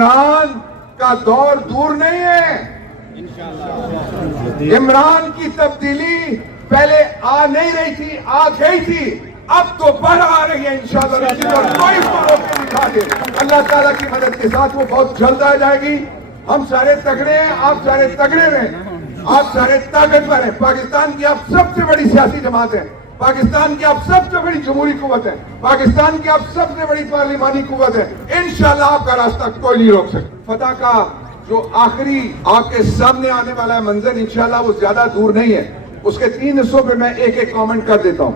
इमरान का दौर दूर नहीं है। इमरान की तब्दीली पहले आ नहीं रही थी, आ गई थी, अब तो बढ़ आ रही है इंशाअल्लाह। कोई इसको रोक के दिखा दे, अल्लाह ताला की मदद के साथ वो बहुत जल्द आ जाएगी। हम सारे तगड़े हैं, आप सारे तगड़े हैं, आप सारे ताकतवर हैं। पाकिस्तान की आप सबसे बड़ी सियासी जमात है, पाकिस्तान की आप सबसे बड़ी जमहूरी कुव्वत है, पाकिस्तान की आप सबसे बड़ी पार्लिमानी कुव्वत है। इंशाअल्लाह आपका रास्ता कोई नहीं रोक सकता। फतह का जो आखिरी आपके सामने आने वाला है मंजर, इंशाअल्लाह वो ज्यादा दूर नहीं है। उसके 3 हिस्सों पे मैं एक एक कमेंट कर देता हूं।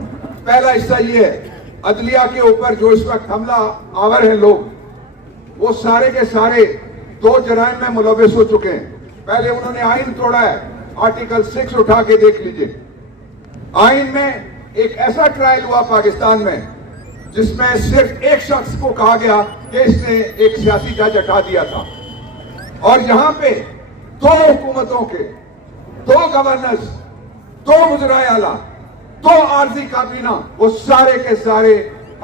पहला हिस्सा ये है, अदलिया के ऊपर जो इस वक्त हमला आवर है लोग, वो सारे के सारे 2 जराइम में मुलविस हो चुके हैं। पहले उन्होंने आइन तोड़ा है, आर्टिकल 6 उठा के देख लीजिए। आइन में एक ऐसा ट्रायल हुआ पाकिस्तान में जिसमें सिर्फ एक शख्स को कहा गया कि इसने एक सियासी जज हटा दिया था, और यहां पे 2 हुकूमतों के 2 गवर्नर्स, 2 मुजराए आला, 2 आर्जी काबीना, वो सारे के सारे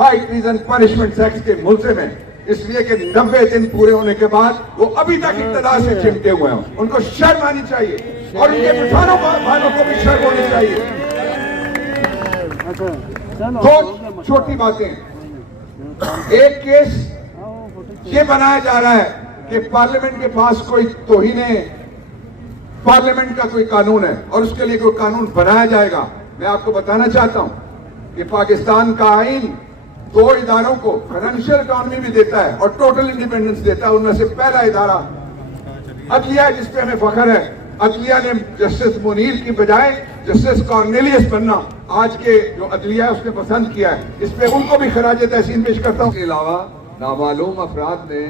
हाई ट्रीजन पनिशमेंट एक्ट के मुल्जिम हैं, इसलिए कि 90 दिन पूरे होने के बाद वो अभी तक इक़्तिदार से चिमटे हुए हैं। उनको शर्म आनी चाहिए और उनके पुरानों भाइयों को भी शर्म होनी चाहिए। 2 छोटी बातें, एक केस ये बनाया जा रहा है कि पार्लियामेंट के पास कोई तौहीने पार्लियामेंट का कोई कानून है और उसके लिए कोई कानून बनाया जाएगा। मैं आपको बताना चाहता हूं कि पाकिस्तान का आइन 2 इदारों को फाइनेंशियल इकॉनमी भी देता है और टोटल इंडिपेंडेंस देता है। उनमें से पहला इदारा अदलिया है, जिसपे हमें फख्र है। अदलिया ने जस्टिस मुनीर की बजाय जस्टिस कॉर्नेलियस बनना आज के जो अदलिया है उसने पसंद किया है। इस पे उनको भी खराज तहसीन पेश करता हूं। इसके अलावा नामालूम अफराद ने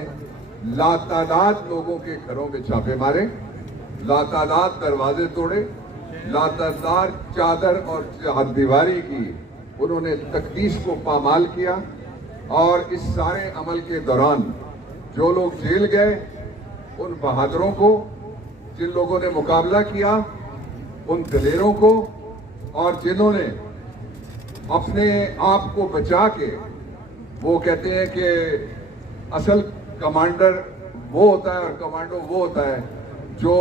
लातादाद लोगों के घरों में छापे मारे, लातादाद दरवाजे तोड़े, लातादाद चादर और दीवारी की उन्होंने तकदीस को पामाल किया। और इस सारे अमल के दौरान जो लोग जेल गए, उन बहादुरों को, जिन लोगों ने मुकाबला किया, उन दलेरों को, और जिन्होंने अपने आप को बचा के, वो कहते हैं कि असल कमांडर वो होता है और कमांडो वो होता है जो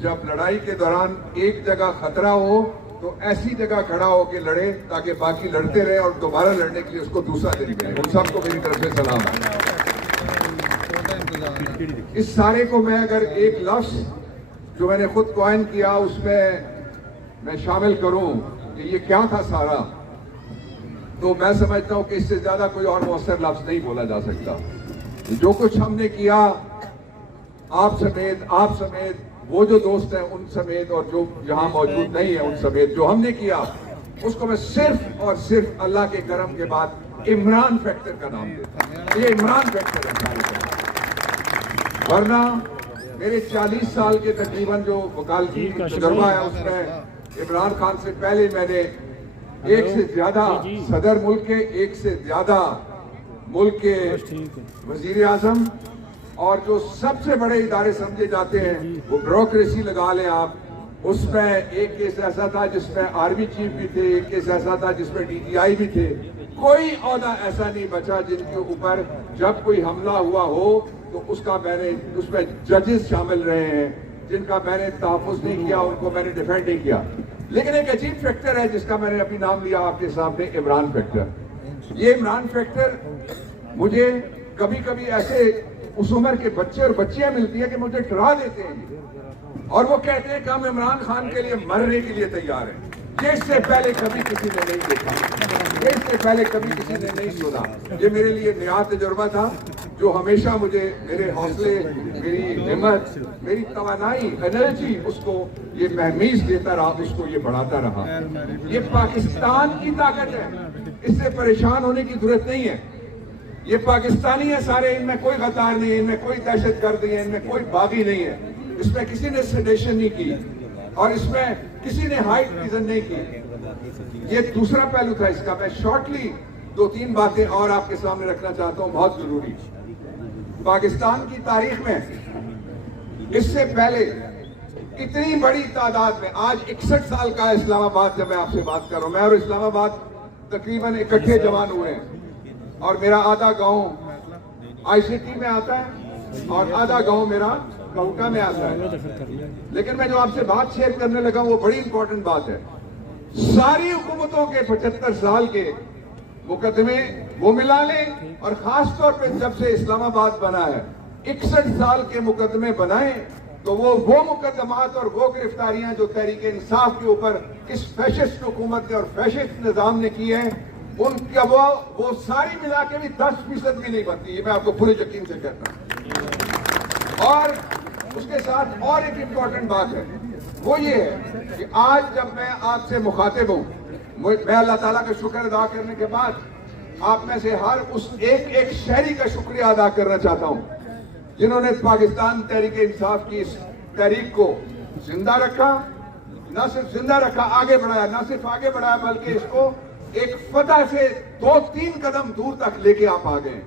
जब लड़ाई के दौरान एक जगह खतरा हो तो ऐसी जगह खड़ा होकर लड़े ताकि बाकी लड़ते रहे और दोबारा लड़ने के लिए उसको दूसरा दिन मिले। उन सबको मेरी तरफ से सलाम है। इस सारे को मैं अगर एक लफ्ज जो मैंने खुद कॉइन किया उसमें मैं शामिल करूं कि ये क्या था सारा, तो मैं समझता हूं कि इससे ज्यादा कोई और मौसर लफ्ज नहीं बोला जा सकता। जो कुछ हमने किया, आप समेत वो जो दोस्त हैं उन समेत, और जो यहां मौजूद नहीं है उन समेत, जो हमने किया उसको मैं सिर्फ और सिर्फ अल्लाह के करम के बाद इमरान फैक्टर का नाम देता हूं। ये इमरान फैक्टर है, वरना मेरे 40 साल के तकरीबन जो वकालती तजुर्बा है उसमें इमरान खान से पहले मैंने एक से ज्यादा सदर मुल्क के, एक से ज्यादा मुल्क के वजीर आजम, और जो सबसे बड़े इदारे समझे जाते हैं वो ब्यूरोक्रेसी लगा लें आप, उसमें एक केस ऐसा था जिसमें आर्मी चीफ भी थे, एक केस ऐसा था जिसमें DGI भी थे। कोई ओहदा ऐसा नहीं बचा जिनके ऊपर जब कोई हमला हुआ हो तो उसमें जजेस शामिल रहे हैं जिनका मैंने तहफ़्फ़ुज़ नहीं किया, उनको मैंने डिफेंड नहीं किया। लेकिन एक अजीब फैक्टर है जिसका मैंने अभी नाम लिया आपके सामने, इमरान फैक्टर। ये इमरान फैक्टर मुझे कभी कभी ऐसे उस उम्र के बच्चे और बच्चियां मिलती है कि मुझे डरा देते हैं और वो कहते हैं कि हम इमरान खान के लिए मरने के लिए तैयार हैं। ये इससे पहले कभी किसी ने नहीं देखा, ये इससे पहले कभी किसी ने नहीं सुना। ये मेरे लिए नया तजुर्बा था जो हमेशा मुझे मेरे हौसले, मेरी हिम्मत, मेरी तवानाई, एनर्जी, उसको ये महमीज देता रहा, उसको ये बढ़ाता रहा। ये पाकिस्तान की ताकत है, इससे परेशान होने की जरूरत नहीं है। ये पाकिस्तानी है सारे, इनमें कोई गद्दार नहीं है, इनमें कोई दहशतगर्द नहीं है, इनमें कोई बागी नहीं है, इसमें किसी ने सेडेशन नहीं की और इसमें किसी ने हाई ट्रीजन नहीं की। ये दूसरा पहलू था इसका। मैं शॉर्टली 2-3 बातें और आपके सामने रखना चाहता हूं, बहुत जरूरी। पाकिस्तान की तारीख में इससे पहले इतनी बड़ी तादाद में, आज 61 साल का है इस्लामाबाद जब मैं आपसे बात कर रहा हूं, मैं और इस्लामाबाद तकरीबन इकट्ठे जवान हुए हैं और मेरा आधा गांव ICT में आता है और आधा गांव मेरा काउंटा में आता है। लेकिन मैं जो आपसे बात शेयर करने लगा वो बड़ी इंपॉर्टेंट बात है। सारी हुकूमतों के 75 साल के मुकदमे वो मिला लें, और खास तौर पे जब से इस्लामाबाद बना है 61 साल के मुकदमे बनाए, तो वो मुकदमात और वो गिरफ्तारियां जो तहरीक इंसाफ के ऊपर इस फैशिस्ट हुकूमत ने और फैशिस्ट निजाम ने की है, उनका वो सारी मिला के भी 10% भी नहीं बनती। ये मैं आपको पूरे यकीन से कहता हूं। और उसके साथ और एक इंपॉर्टेंट बात है, वो ये है कि आज जब मैं आपसे मुखातिब हूं, मैं अल्लाह ताला का शुक्र अदा करने के बाद आप में से हर उस एक शहरी का शुक्रिया अदा करना चाहता हूं जिन्होंने पाकिस्तान तहरीक इंसाफ की इस तहरीक को जिंदा रखा, न सिर्फ जिंदा रखा, आगे बढ़ाया, न सिर्फ आगे बढ़ाया बल्कि इसको एक फतह से 2-3 कदम दूर तक लेके आप आ गए।